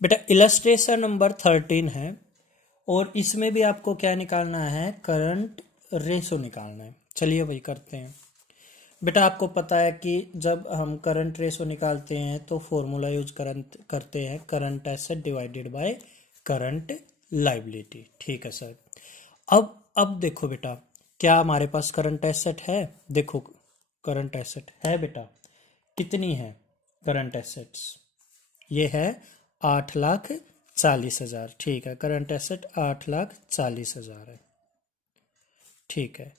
बेटा illustration number 13 है और इसमें भी आपको क्या निकालना है, करंट रेशो निकालना है। चलिए भाई करते हैं। बेटा आपको पता है कि जब हम करंट रेशो निकालते हैं तो फॉर्मूला यूज करते हैं current asset divided by current liability. ठीक है सर। अब देखो बेटा, क्या हमारे पास करंट एसेट है? देखो करंट एसेट है बेटा, कितनी है करंट एसेट्स? ये है 8,40,000। ठीक है, करंट एसेट 8,40,000 है। ठीक है,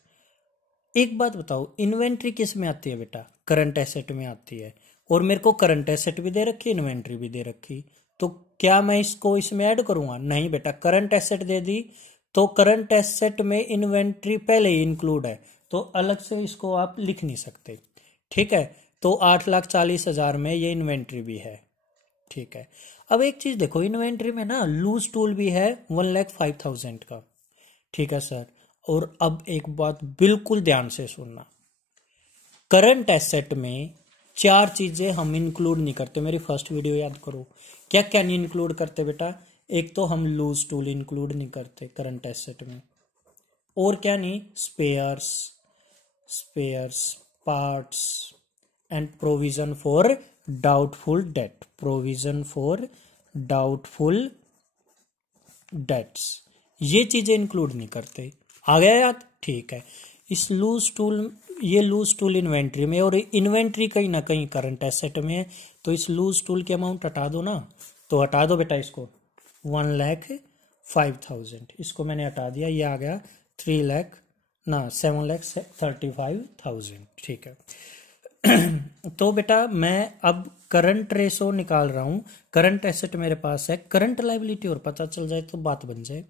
एक बात बताओ, इन्वेंट्री किस में आती है बेटा? करंट एसेट में आती है। और मेरे को करंट एसेट भी दे रखी, इन्वेंट्री भी दे रखी, तो क्या मैं इसको इसमें ऐड करूंगा? नहीं बेटा, करंट एसेट दे दी तो करंट एसेट में इन्वेंट्री पहले ही इंक्लूड है, तो अलग से इसको आप लिख नहीं सकते। ठीक है, तो 8,40,000 में ये इन्वेंट्री भी है। ठीक है, अब एक चीज देखो, इन्वेंट्री में ना लूज टूल भी है 1,05,000 का। ठीक है सर। और अब एक बात बिल्कुल ध्यान से सुनना, करंट एसेट में 4 चीजें हम इंक्लूड नहीं करते। मेरी फर्स्ट वीडियो याद करो, क्या क्या नहीं इंक्लूड करते बेटा? एक तो हम लूज टूल इंक्लूड नहीं करते करंट एसेट में, और क्या नहीं, spares parts and provision for doubtful debt, provision for doubtful debts, ये चीजें इंक्लूड नहीं करते। आ गया याद? ठीक है, इस लूज टूल, ये लूज टूल इन्वेंट्री में, और इन्वेंट्री कहीं ना कहीं करंट एसेट में है, तो इस लूज टूल की अमाउंट हटा दो ना, तो हटा दो बेटा इसको, 1,05,000 इसको मैंने हटा दिया, ये आ गया 7,35,000। ठीक है तो बेटा मैं अब करंट रेशो निकाल रहा हूं, करंट एसेट मेरे पास है, करंट लायबिलिटी और पता चल जाए तो बात बन जाए।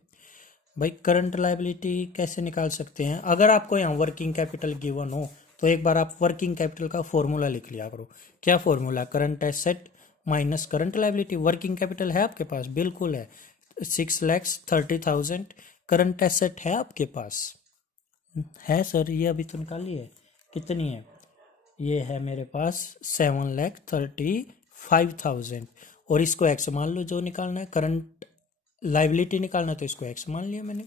भाई करंट लायबिलिटी कैसे निकाल सकते हैं? अगर आपको यहाँ वर्किंग कैपिटल गिवन हो तो एक बार आप वर्किंग कैपिटल का फॉर्मूला लिख लिया करो। क्या formula? Current asset minus current liability. Working capital है आपके पास? बिल्कुल है, 6,30,000 करंट एसेट है आपके पास? है सर, ये अभी तो निकाली है, कितनी है? ये है मेरे पास 7,35,000, और इसको एक्स मान लो जो निकालना है, करंट लायबिलिटी निकालना, तो इसको एक्स मान लिया मैंने।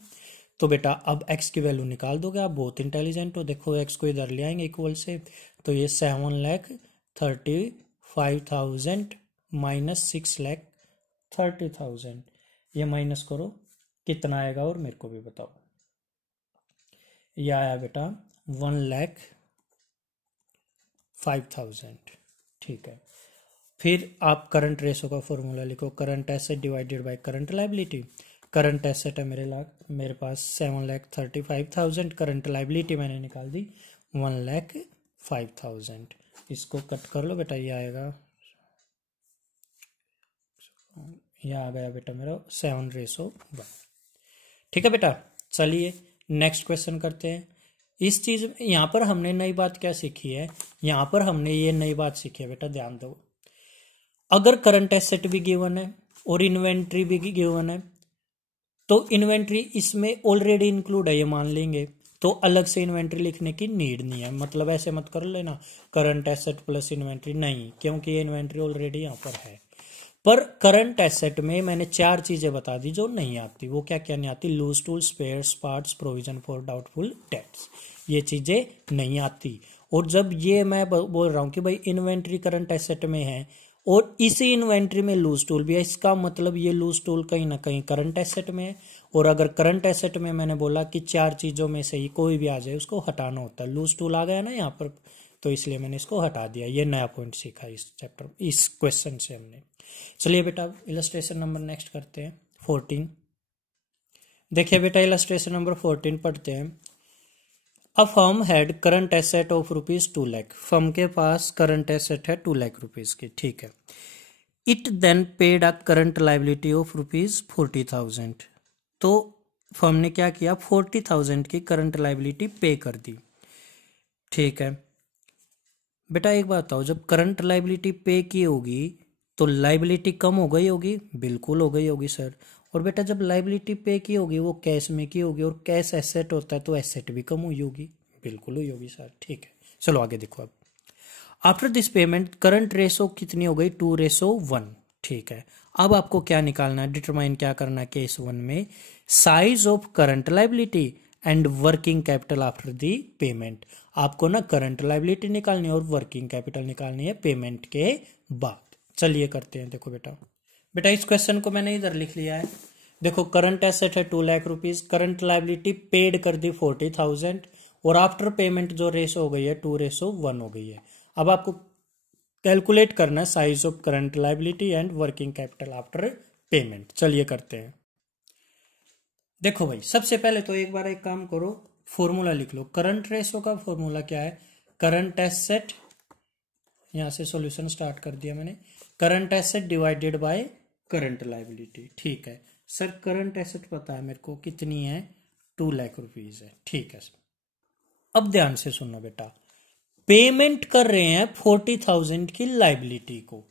तो बेटा अब एक्स की वैल्यू निकाल दोगे, आप बहुत इंटेलिजेंट हो। देखो एक्स को इधर ले आएंगे इक्वल से, तो ये 7,35,000 माइनस 6,30,000, ये माइनस करो, कितना आएगा और मेरे को भी बताओ। यह आया बेटा 1,05,000। ठीक है, फिर आप करंट रेशो का फॉर्मूला लिखो, current asset divided by current liability. Current asset है मेरे पास 7,35,000, करंट लायबिलिटी मैंने निकाल दी 1,05,000। इसको कट कर लो बेटा, ये आएगा, ये आ गया बेटा मेरा 7:1। ठीक है बेटा, चलिए नेक्स्ट क्वेश्चन करते हैं। इस चीज यहाँ पर हमने नई बात क्या सीखी है, यहाँ पर हमने ये नई बात सीखी है बेटा, ध्यान दो। अगर करंट एसेट भी गिवन है और इन्वेंट्री भी गिवन है, तो इन्वेंट्री इसमें ऑलरेडी इंक्लूड है, ये मान लेंगे, तो अलग से इन्वेंट्री लिखने की नीड नहीं है। मतलब ऐसे मत कर लेना करंट एसेट प्लस इन्वेंट्री, नहीं, क्योंकि ये इन्वेंट्री ऑलरेडी यहाँ पर है। पर करंट एसेट में मैंने 4 चीजें बता दी जो नहीं आती। वो क्या क्या नहीं आती? Loose tool, spares parts, provision for doubtful debts, ये चीजें नहीं आती। और जब ये मैं बोल रहा हूं कि भाई इन्वेंट्री करंट एसेट में है और इसी इन्वेंट्री में लूज टूल भी है, इसका मतलब ये लूज टूल कहीं ना कहीं करंट एसेट में है। और अगर करंट एसेट में मैंने बोला कि 4 चीजों में से ही कोई भी आ जाए उसको हटाना होता है, लूज टूल आ गया ना यहाँ पर, तो इसलिए मैंने इसको हटा दिया। ये नया पॉइंट सीखा इस चैप्टर, इस क्वेश्चन से हमने। चलिए बेटा इलस्ट्रेशन नंबर नेक्स्ट करते हैं 14। देखिए बेटा इलस्ट्रेशन नंबर 14 पढ़ते हैं। A firm had current asset of ₹2 lakh. Firm के पास करंट एसेट है 2 लाख रुपीज की। ठीक है, it then paid a current liability of ₹40,000। तो फर्म ने क्या किया, 40,000 की करंट लायबिलिटी पे कर दी। ठीक है बेटा, एक बात बताओ, जब करंट लायबिलिटी पे की होगी तो लायबिलिटी कम हो गई होगी? बिल्कुल हो गई होगी सर। और बेटा जब लायबिलिटी पे की होगी वो कैश में की होगी, और कैश एसेट होता है तो एसेट भी कम हुई होगी? बिल्कुल हुई होगी सर। ठीक है, चलो आगे देखो। अब after this payment current ratio कितनी हो गई? 2:1। ठीक है, अब आपको क्या निकालना है, डिटरमाइन क्या करना है केस 1 में, size of current liability and working capital after the payment. आपको ना करंट लाइबिलिटी निकालनी है और वर्किंग कैपिटल निकालनी है पेमेंट के बाद। चलिए करते हैं। देखो बेटा, इस क्वेश्चन को मैंने इधर लिख लिया है। देखो करंट एसेट है 2 lakh rupees, current liability paid कर दी 40,000 और आफ्टर पेमेंट जो रेशो हो गई है 2:1 हो गई है। अब आपको कैलकुलेट करना है size of current liability and working capital after payment. चलिए करते हैं। देखो भाई, सबसे पहले तो एक बार एक काम करो, फॉर्मूला लिख लो। करंट रेशो का फॉर्मूला क्या है, करंट एसेट, यहां से सॉल्यूशन स्टार्ट कर दिया मैंने, current asset divided by current liability. ठीक है सर, करंट एसेट पता है मेरे को कितनी है, 2 लाख रुपीज है। ठीक है सर, अब ध्यान से सुनना बेटा, पेमेंट कर रहे हैं 40,000 की लाइबिलिटी को।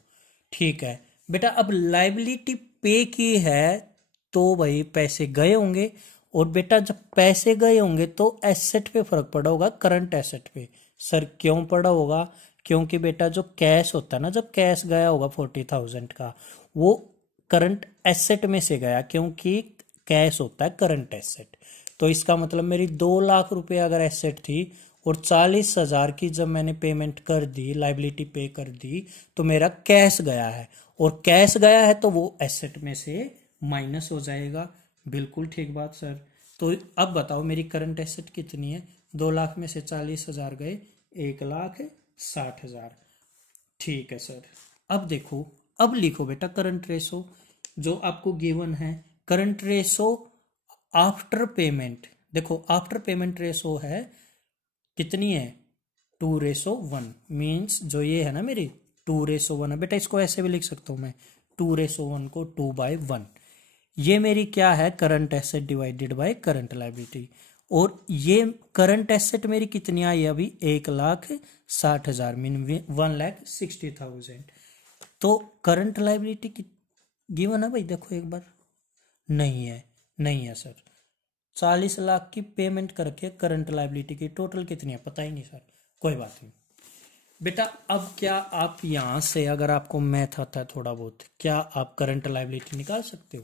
ठीक है बेटा, अब लाइबिलिटी पे की है तो भाई पैसे गए होंगे, और बेटा जब पैसे गए होंगे तो एसेट पे फर्क पड़ा होगा, करंट एसेट पे। सर क्यों पड़ा होगा, क्योंकि बेटा जो कैश होता है ना, जब कैश गया होगा 40,000 का, वो करंट एसेट में से गया, क्योंकि कैश होता है करंट एसेट। तो इसका मतलब मेरी 2 लाख रुपए अगर एसेट थी और 40,000 की जब मैंने पेमेंट कर दी, लाइबिलिटी पे कर दी, तो मेरा कैश गया है, और कैश गया है तो वो एसेट में से माइनस हो जाएगा। बिल्कुल ठीक बात सर। तो अब बताओ मेरी करंट एसेट कितनी है, 2 लाख में से 40,000 गए, 1,60,000। ठीक है सर। अब देखो, अब लिखो बेटा करंट रेशो जो आपको गिवन है, करंट रेशो आफ्टर पेमेंट। देखो आफ्टर पेमेंट रेशो है कितनी है, 2:1, मीन्स जो ये है ना मेरी 2:1 है बेटा, इसको ऐसे भी लिख सकता हूं मैं, 2:1 को 2/1। ये मेरी क्या है, current asset divided by current liability. और ये करंट एसेट मेरी कितनी आई अभी, 1,60,000, मीन 1,60,000। तो करंट लाइबिलिटी गिवन है भाई, देखो एक बार, नहीं है, नहीं है सर। 40 लाख की पेमेंट करके करंट लाइबिलिटी की टोटल कितनी है पता ही नहीं सर। कोई बात नहीं बेटा, अब क्या आप यहां से, अगर आपको मैथ आता है थोड़ा बहुत, क्या आप करंट लाइबिलिटी निकाल सकते हो?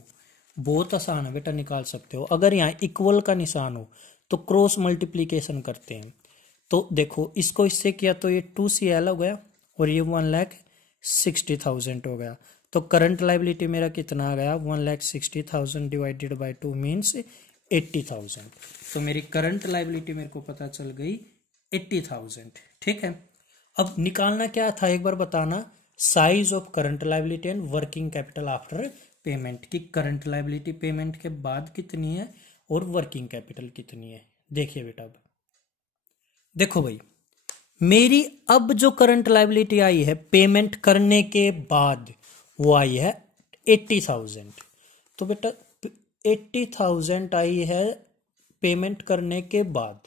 बहुत आसान है बेटा, निकाल सकते हो। अगर यहाँ इक्वल का निशान हो तो क्रॉस मल्टीप्लीकेशन करते हैं। तो देखो इसको इससे किया तो ये 2CL हो गया और ये 1,60,000 हो गया। तो करंट लाइबिलिटी मेरा कितना आ गया, 1,60,000 डिवाइडेड बाय 2 मीन्स 80,000। तो मेरी करंट लाइबिलिटी मेरे को पता चल गई 80,000। ठीक है, अब निकालना क्या था एक बार बताना, size of current liability and working capital after payment, की करंट लाइबिलिटी पेमेंट के बाद कितनी है और वर्किंग कैपिटल कितनी है। देखिए बेटा, अब देखो भाई, मेरी अब जो करंट लाइबिलिटी आई है पेमेंट करने के बाद, वो आई है 80,000। तो बेटा 80,000 आई है पेमेंट करने के बाद।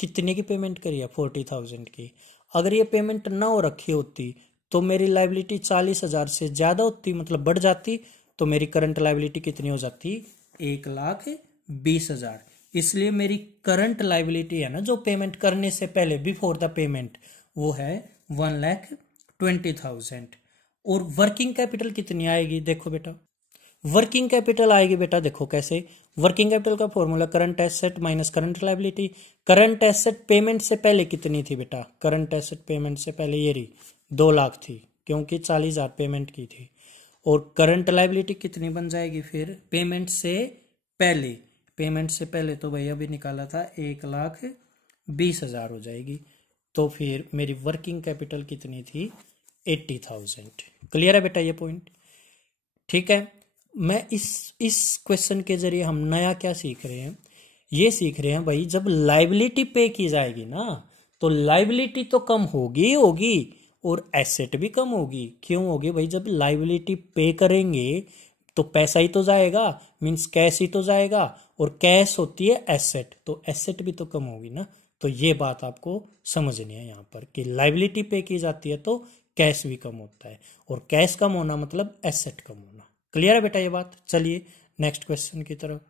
कितने की पेमेंट करी है, 40,000 की। अगर ये पेमेंट ना हो रखी होती तो मेरी लाइबिलिटी 40,000 से ज्यादा होती, मतलब बढ़ जाती, तो मेरी करंट लाइबिलिटी कितनी हो जाती, 1,20,000। इसलिए मेरी करंट लाइबिलिटी है ना, जो पेमेंट करने से पहले, बिफोर द पेमेंट, वो है 1,20,000। और वर्किंग कैपिटल कितनी आएगी, देखो बेटा, वर्किंग कैपिटल आएगी बेटा, देखो कैसे, वर्किंग कैपिटल का formula current asset minus current liability. Current asset payment से पहले कितनी थी बेटा, करंट एसेट पेमेंट से पहले ये रही 2 लाख थी, क्योंकि 40,000 पेमेंट की थी। और करंट लाइबिलिटी कितनी बन जाएगी फिर पेमेंट से पहले, पेमेंट से पहले तो भैया अभी निकाला था 1,20,000 हो जाएगी। तो फिर मेरी वर्किंग कैपिटल कितनी थी, 80,000। क्लियर है बेटा ये पॉइंट? ठीक है, मैं इस क्वेश्चन के जरिए हम नया क्या सीख रहे हैं, ये सीख रहे हैं भाई, जब लाइबिलिटी पे की जाएगी ना, तो लाइबिलिटी तो कम होगी होगी और एसेट भी कम होगी। क्यों होगी भाई, जब लाइबिलिटी पे करेंगे तो पैसा ही तो जाएगा, मींस कैश ही तो जाएगा, और कैश होती है एसेट, तो एसेट भी तो कम होगी ना। तो ये बात आपको समझनी है यहाँ पर, कि लाइबिलिटी पे की जाती है तो कैश भी कम होता है, और कैश कम होना मतलब एसेट कम होना। क्लियर है बेटा ये बात? चलिए नेक्स्ट क्वेश्चन की तरफ।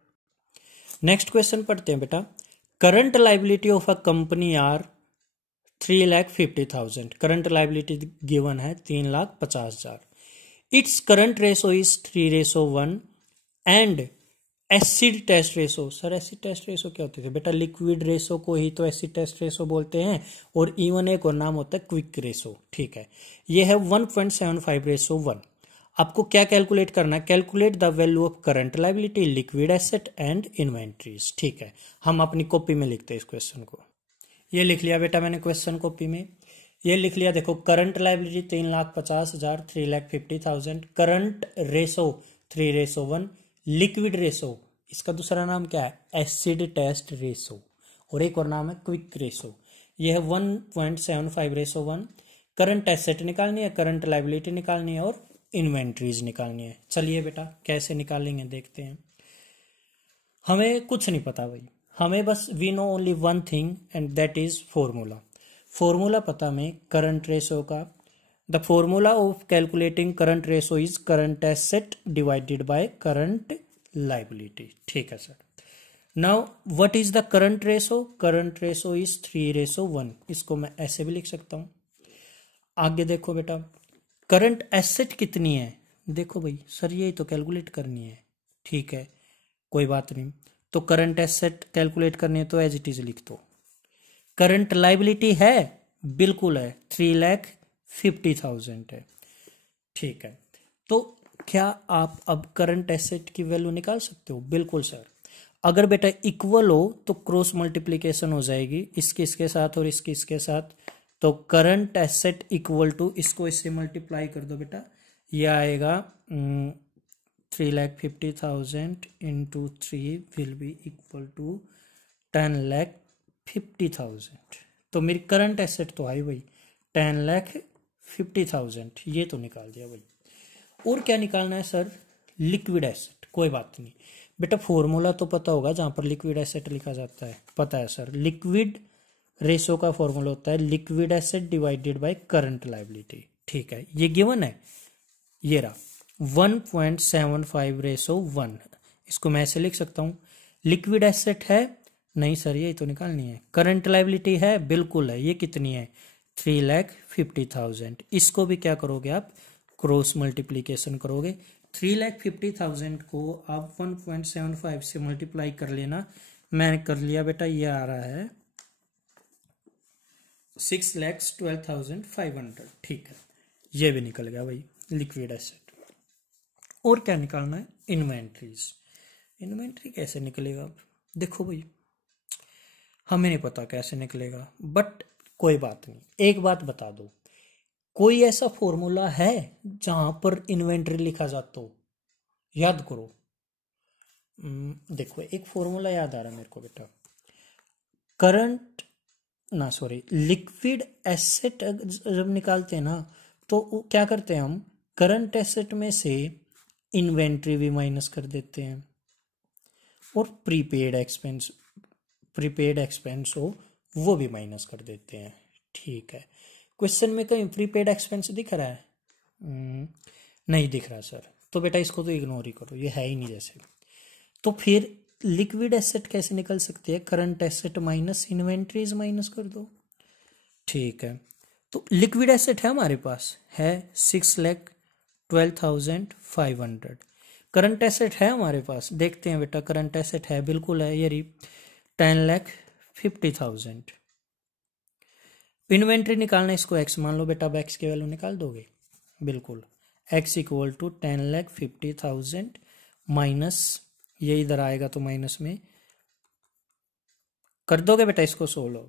नेक्स्ट क्वेश्चन पढ़ते हैं बेटा। Current liability of a company are 3,50,000। Current liability given है 3,50,000। Its current ratio is 3:1 and acid test ratio. Sir acid test ratio क्या होती है बेटा? लिक्विड रेशो को ही तो एसिड टेस्ट रेशो बोलते हैं, और इवन एक और नाम होता है क्विक रेशो। ठीक है, ये है 1.75:1। आपको क्या कैलकुलेट करना है? Calculate the value of current liability, liquid asset and inventories. ठीक है, हम अपनी कॉपी में लिखते हैं इस क्वेश्चन को। ये लिख लिया बेटा मैंने क्वेश्चन कॉपी में, ये लिख लिया। देखो current liability 3,50,000, 3,50,000। Current ratio 3:1। Liquid ratio, इसका दूसरा नाम क्या है? एसिड टेस्ट रेशो, और एक और नाम है क्विक रेशो। ये है 1.75:1। करंट एसेट निकालनी है, करंट लायबिलिटी निकालनी है, और इन्वेंट्रीज निकालनी है। चलिए बेटा कैसे निकालेंगे देखते हैं। हमें कुछ नहीं पता भाई, हमें बस we know only one thing and that is formula. Formula पता हमें करंट रेशो का। The formula of calculating current ratio is current asset divided by current liability. ठीक है sir. Now what is the current ratio? Current ratio is 3:1। इसको मैं ऐसे भी लिख सकता हूं। आगे देखो बेटा, करंट एसेट कितनी है? देखो भाई सर यही तो कैलकुलेट करनी है। ठीक है, कोई बात नहीं। तो करंट एसेट कैलकुलेट करनी है तो एज इट इज लिख दो। करंट लायबिलिटी है, बिल्कुल है, 3,50,000 है। ठीक है, तो क्या आप अब करंट एसेट की वैल्यू निकाल सकते हो? बिल्कुल सर। अगर बेटा इक्वल हो तो क्रॉस मल्टीप्लीकेशन हो जाएगी, इसके इसके साथ और इसके इसके साथ। तो करंट एसेट इक्वल टू, इसको इससे मल्टीप्लाई कर दो बेटा, यह आएगा 3,50,000 into 3 will be equal to 10,50,000। तो मेरी करंट एसेट तो आई भाई 10,50,000, ये तो निकाल दिया भाई। और क्या निकालना है सर? Liquid asset. कोई बात नहीं बेटा, फॉर्मूला तो पता होगा जहां पर लिक्विड एसेट लिखा जाता है। पता है सर, लिक्विड रेशो का फॉर्मूला होता है liquid asset divided by current liability. ठीक है, ये गिवन है, ये रहा 1.75:1। इसको मैं ऐसे लिख सकता हूं। लिक्विड एसेट है? नहीं सर, ये तो निकालनी है। करंट लायबिलिटी है? बिल्कुल है। ये कितनी है? 3,50,000। इसको भी क्या करोगे आप? क्रॉस मल्टीप्लीकेशन करोगे। 3,50,000 को आप 1.75 से मल्टीप्लाई कर लेना। मैंने कर लिया बेटा, ये आ रहा है 6,12,500। ठीक है, ये भी निकल गया भाई लिक्विड एसेट। और क्या निकालना है? इन्वेंट्रीज। इन्वेंट्री कैसे निकलेगा? अब देखो भाई, हमें नहीं पता कैसे निकलेगा, बट कोई बात नहीं। एक बात बता दो, कोई ऐसा फॉर्मूला है जहां पर इन्वेंट्री लिखा जाता हो? याद करो। देखो एक फॉर्मूला याद आ रहा है मेरे को बेटा। करंट ना सॉरी लिक्विड एसेट जब निकालते हैं ना, तो क्या करते हैं हम? करंट एसेट में से इन्वेंट्री भी माइनस कर देते हैं, और प्रीपेड एक्सपेंस हो वो भी माइनस कर देते हैं। ठीक है, क्वेश्चन में कहीं प्रीपेड एक्सपेंस दिख रहा है? नहीं दिख रहा सर, तो बेटा इसको तो इग्नोर ही करो, ये है ही नहीं जैसे। तो फिर लिक्विड एसेट कैसे निकल सकती है? Current asset minus inventories minus कर दो। ठीक है, तो लिक्विड एसेट है हमारे पास, है 6,12,500। करंट एसेट है हमारे पास, देखते हैं बेटा, करंट एसेट है, बिल्कुल है, ये 10,50,000। इन्वेंट्री निकालना, इसको एक्स मान लो बेटा, अब एक्स की वैल्यू निकाल दोगे। बिल्कुल, एक्स इक्वल टू 10,50,000 माइनस, ये इधर आएगा तो माइनस में कर दोगे बेटा इसको सोल्व।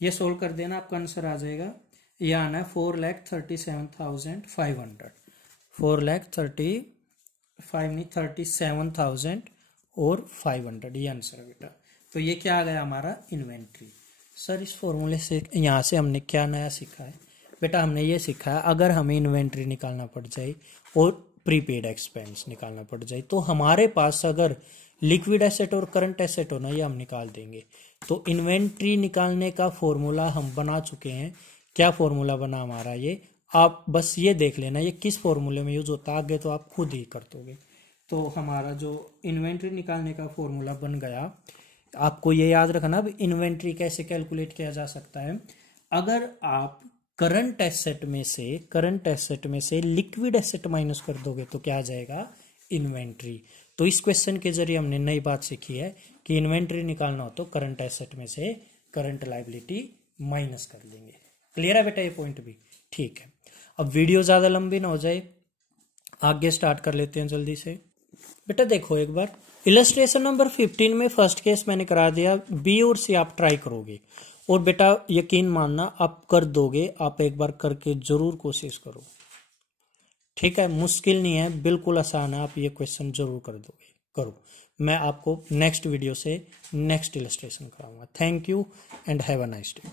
ये सोल्व कर देना, आपका आंसर आ जाएगा, ये आना है 4,37,500। 4,37,000 और 500, ये आंसर है बेटा। तो ये क्या आ गया हमारा? इन्वेंट्री। सर इस फॉर्मूले से यहाँ से हमने क्या नया सीखा है बेटा? हमने ये सीखा है अगर हमें इन्वेंट्री निकालना पड़ जाए और प्रीपेड एक्सपेंस निकालना पड़ जाए, तो हमारे पास अगर लिक्विड एसेट और करंट एसेट हो ना, ये हम निकाल देंगे। तो इन्वेंट्री निकालने का फॉर्मूला हम बना चुके हैं। क्या फॉर्मूला बना हमारा? ये आप बस ये देख लेना ये किस फॉर्मूले में यूज होता है, आगे तो आप खुद ही कर दोगे। तो हमारा जो इन्वेंट्री निकालने का फॉर्मूला बन गया, आपको ये याद रखना अब इन्वेंट्री कैसे कैलकुलेट किया जा सकता है। अगर आप करंट एसेट में से लिक्विड एसेट माइनस कर दोगे तो क्या आ जाएगा, इन्वेंट्री। तो इस क्वेश्चन के जरिए हमने नई बात सीखी है कि इन्वेंट्री निकालना हो तो करंट एसेट में से करंट लायबिलिटी माइनस कर देंगे। क्लियर है बेटा ये पॉइंट भी? ठीक है, अब वीडियो ज्यादा लंबी ना हो जाए, आगे स्टार्ट कर लेते हैं जल्दी से। बेटा देखो एक बार, इलस्ट्रेशन नंबर 15 में फर्स्ट केस मैंने करा दिया, बी और सी आप ट्राई करोगे, और बेटा यकीन मानना आप कर दोगे, आप एक बार करके जरूर कोशिश करो, ठीक है? मुश्किल नहीं है, बिल्कुल आसान है, आप ये क्वेश्चन जरूर कर दोगे, करो। मैं आपको नेक्स्ट वीडियो से नेक्स्ट इलस्ट्रेशन कराऊंगा। Thank you and have a nice day.